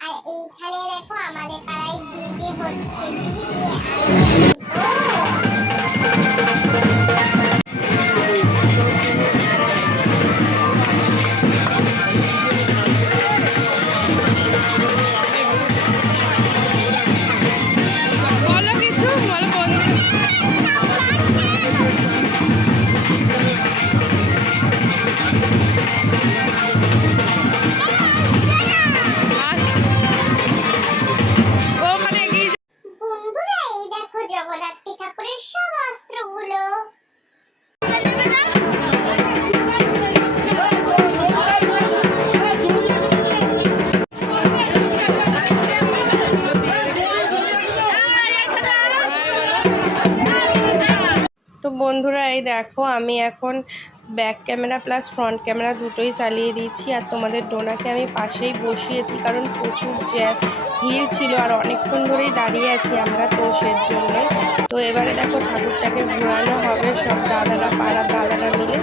আর এইখানে দেখো আমাদের পাড়ায় ডিজে হচ্ছে, ডিজে বন্ধুরা, এই দেখো জগদ্ধাত্রী ঠাকুরের সব অস্ত্রগুলো। তো বন্ধুরা, এই দেখো আমি এখন back camera plus front camera দুটোই চালিয়ে দিয়েছি। আর তোমাদের ডোনাকে আমি পাশেই বসিয়েছি, কারণ প্রচুর ভিড় ছিল আর অনেকক্ষণ ধরেই দাঁড়িয়ে আছি আমরা, তো সের জন্য। তো এবারে দেখো ঠাকুরটাকে ঘোরানো হবে, সব দাদারা, পাড়ার দাদারা মিলে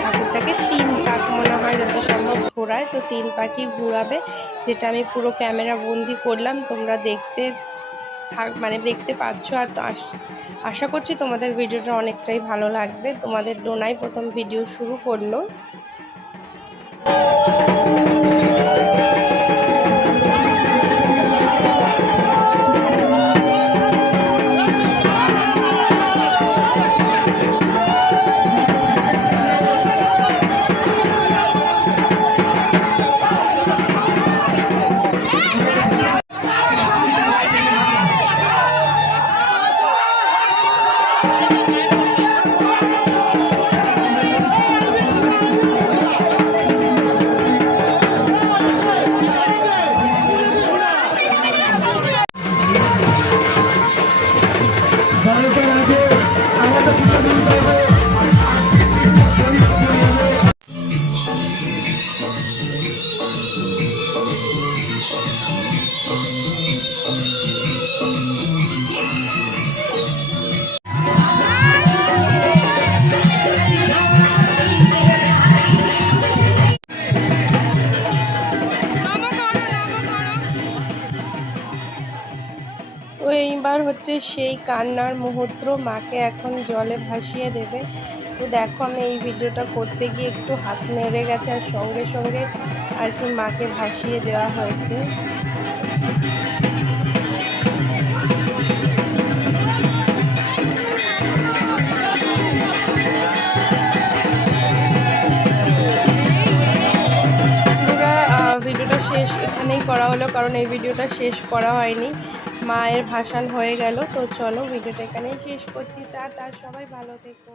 ঠাকুরটাকে 3 পাক মনে হয় যত সম্ভব ঘোরায়, তো 3 পাকই ঘোরাবে, যেটা আমি পুরো ক্যামেরা বন্দি করলাম। তোমরা দেখতে দেখতে পাচ্ছ। আর আশা করছি তোমাদের ভিডিওটা অনেকটাই ভালো লাগবে। তোমাদের ডোনাই প্রথম ভিডিও শুরু করলো। তো এইবার হচ্ছে সেই কান্নার মুহূর্ত, মাকে এখন জলে ভাসিয়ে দেবে। তো দেখো আমি এই ভিডিওটা করতে গিয়ে একটু হাত নেড়ে গেছে, আর সঙ্গে সঙ্গে আর কি মাকে ভাসিয়ে দেওয়া হয়েছে। ভিডিওটা শেষ এখানেই করা হলো, কারণ এই ভিডিওটা শেষ করা হয়নি, মায়ের ভাসান হয়ে গেল। তো চলো ভিডিওটা এখানেই শেষ করছি। টাটা, সবাই ভালো থেকো।